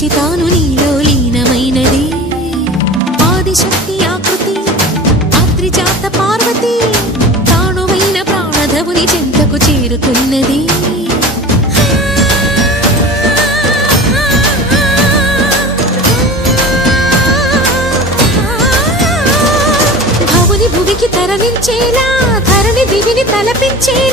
నుంచి తాను నీలో లీనమైనది ఆదిశక్తి ఆకృతి ఆత్రిజాత పార్వతి తానువైన ప్రాణధవుని చెంతకు చేరుతున్నది భువికి తరలించేలా ధరణి దివిని తలపించేలా